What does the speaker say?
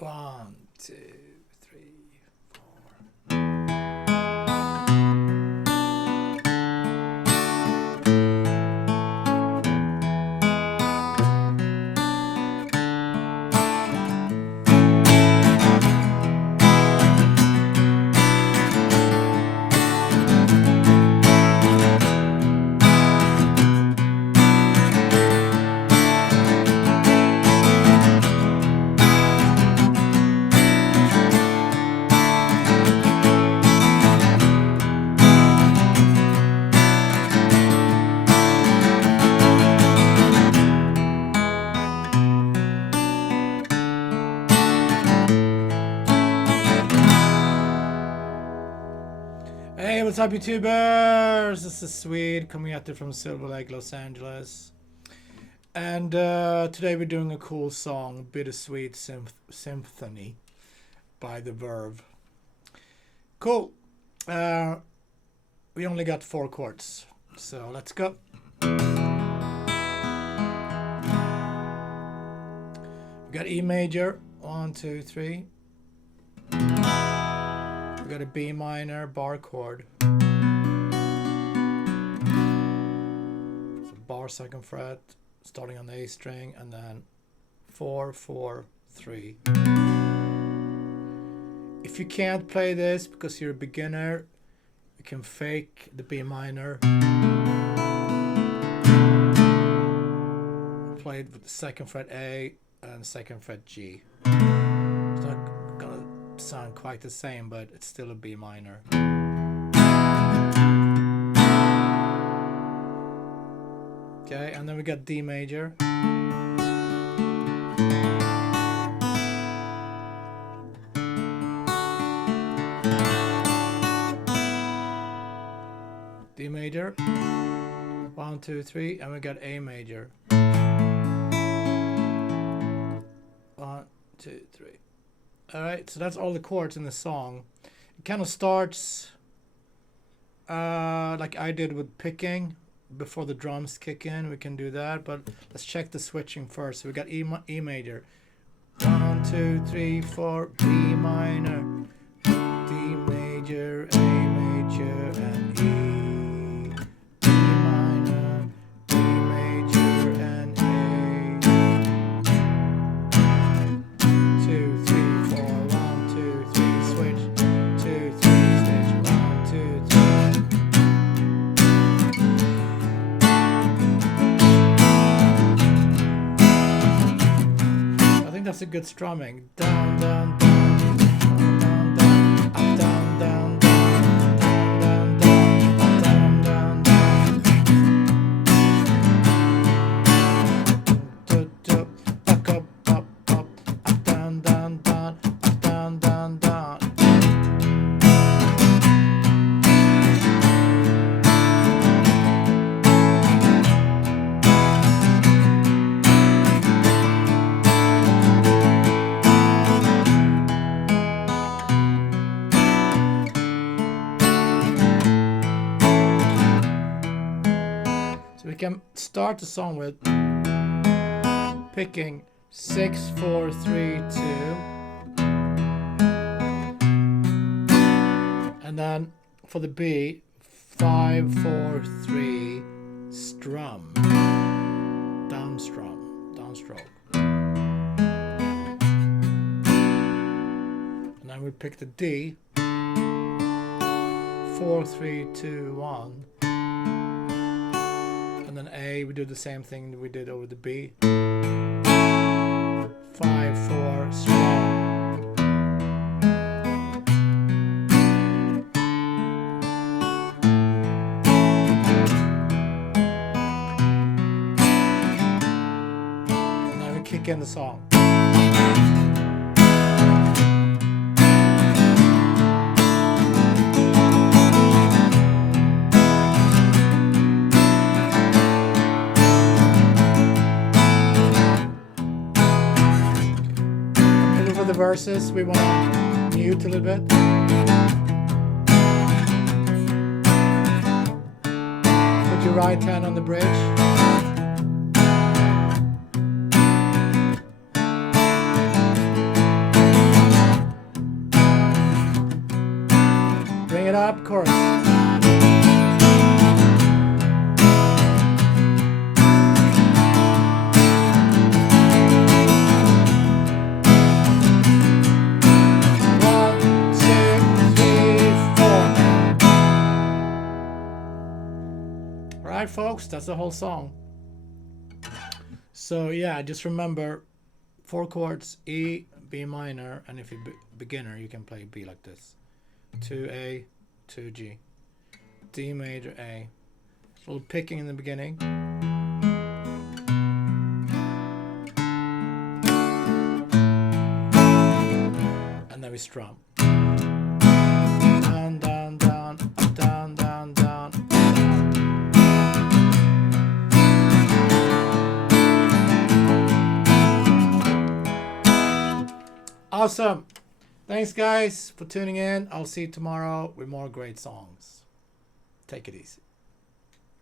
1, 2, 3, 4. Hey, what's up, YouTubers? This is Swede coming at you from Silver Lake, Los Angeles. And today we're doing a cool song, Bittersweet Symphony by the Verve. Cool. We only got 4 chords, so let's go. We got E major, 1, 2, 3. We got a B minor bar chord. So bar 2nd fret, starting on the A string, and then 4, 4, 3. If you can't play this because you're a beginner, you can fake the B minor. Play it with the 2nd fret A and 2nd fret G. It's not gonna sound quite the same, but it's still a B minor. Okay, and then we got D major. D major. 1, 2, 3, and we got A major. 1, 2, 3. Alright, so that's all the chords in the song. It kind of starts like I did with picking before the drums kick in. We can do that, but let's check the switching first. So we got E major. 1, 2, 3, 4, B minor, D major, A major, and E. D minor, D major, and A. 2, 3, 4, 1, 2, 3, switch. 2, 3, switch. 1, 2, 3. I think that's a good strumming. Down, down, down, down, down, up, down, down, down, down, down, down, down, down. Back up, up, up, down, down, down, up, down, down, down. So we can start the song with picking 6, 4, 3, 2, and then for the B, 5, 4, 3, strum, downstroke, and then we pick the D, 4, 3, 2, 1. And then A, we do the same thing that we did over the B. 5, 4, strum. And then we kick in the song. The verses we want to mute a little bit. Put your right hand on the bridge. up chorus. Alright folks, that's the whole song. So yeah, just remember 4 chords, E, B minor, and if you're beginner you can play B like this. 2A, 2G, D major, A. A little picking in the beginning. And then we strum. Down, down, down, up, down, down, down. Awesome. Thanks guys for tuning in. I'll see you tomorrow with more great songs. Take it easy.